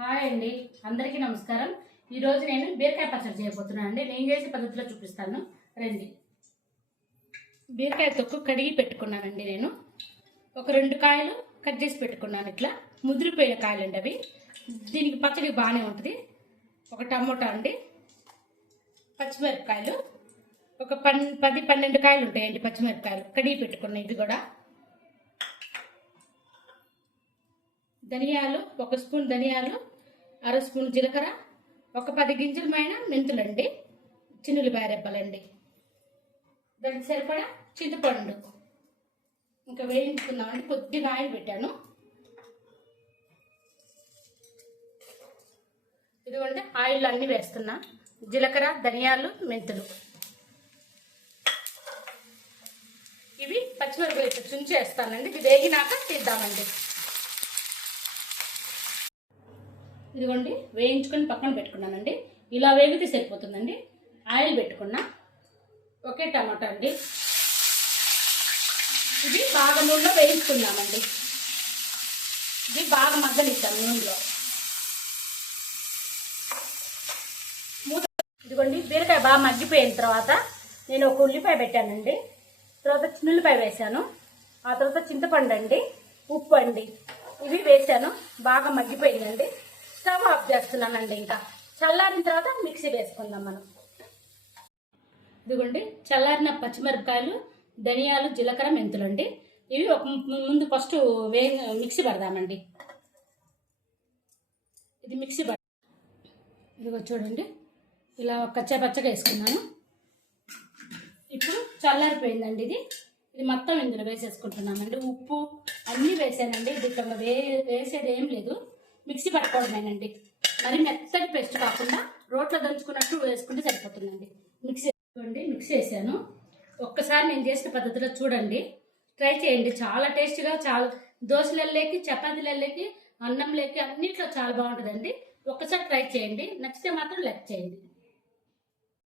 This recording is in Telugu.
హాయ్ అండి, అందరికీ నమస్కారం. ఈరోజు నేను బీరకాయ పచ్చడి చేయబోతున్నాను అండి. నేను చేసే పద్ధతిలో చూపిస్తాను రండి. బీరకాయ తొక్కు కడిగి పెట్టుకున్నానండి. నేను ఒక 2 కాయలు కట్ చేసి పెట్టుకున్నాను. ఇట్లా ముదిరిపోయిన కాయలు అండి అవి. దీనికి పచ్చడి బాగానే ఉంటుంది. ఒక టమోటా అండి, పచ్చిమిరపకాయలు ఒక 10-12 కాయలు ఉంటాయండి. పచ్చిమిరపకాయలు కడిగి పెట్టుకున్నాయి. ఇది కూడా ధనియాలు, 1 స్పూన్ ధనియాలు, 1/2 స్పూన్ జీలకర్ర, ఒక 10 గింజలమైన మెంతులండి, చిన్నులపాయ రెబ్బలండి, దానికి సరిపడా చింతపండు. ఇంకా వేయించుకున్నామండి. కొద్దిగా ఆయిల్ పెట్టాను. ఇదిగోండి ఆయిల్ అన్నీ వేస్తున్నా. జీలకర్ర, ధనియాలు, మెంతులు, ఇవి పచ్చిమిరపకాయలు చుంచి వేస్తానండి. ఇది వేగినాక తీద్దామండి. ఇదిగోండి వేయించుకొని పక్కన పెట్టుకున్నానండి. ఇలా వేగితే సరిపోతుందండి. ఆయిల్ పెట్టుకున్నా. ఒకే టమాటా అండి, ఇది బాగా నూనెలో వేయించుకున్నామండి. ఇది బాగా మగ్గనిద్దాం నూనెలో. ఇదిగోండి బీరకాయ బాగా మగ్గిపోయిన తర్వాత నేను ఒక ఉల్లిపాయ పెట్టానండి. తర్వాత చిన్నులపాయ వేసాను. ఆ తర్వాత చింతపండు అండి, ఉప్పు అండి, ఇవి వేసాను. బాగా మగ్గిపోయిందండి. స్టవ్ ఆఫ్ చేస్తున్నానండి. ఇంకా చల్లారిన తర్వాత మిక్సీ వేసుకుందాం మనం. ఇదిగోండి చల్లారిన పచ్చిమిరపకాయలు, ధనియాలు, జీలకర్ర, మెంతులు అండి. ఇవి ఒక ముందు ఫస్ట్ మిక్సీ పడదామండి. ఇది మిక్సీ ఇదిగో చూడండి, ఇలా కచ్చాపచ్చగా వేసుకున్నాను. ఇప్పుడు చల్లారిపోయిందండి. ఇది మొత్తం ఇందులో వేసేసుకుంటున్నామండి. ఉప్పు అన్నీ వేసానండి. ఇది ఇక్కడ వేసేది ఏం లేదు, మిక్సీ పట్టుకోవడమేనండి. మరి మెత్తటి పేస్ట్ కాకుండా రోట్లో దంచుకున్నట్టు వేసుకుంటే సరిపోతుందండి. మిక్సీ వేసాను. ఒక్కసారి నేను చేసిన పద్ధతిలో చూడండి, ట్రై చేయండి. చాలా టేస్ట్గా, చాలా దోశలలోకి, చపాతీలలోకి, అన్నంలోకి అన్నిట్లో చాలా బాగుంటుందండి. ఒక్కసారి ట్రై చేయండి. నచ్చితే మాత్రం లైక్ చేయండి.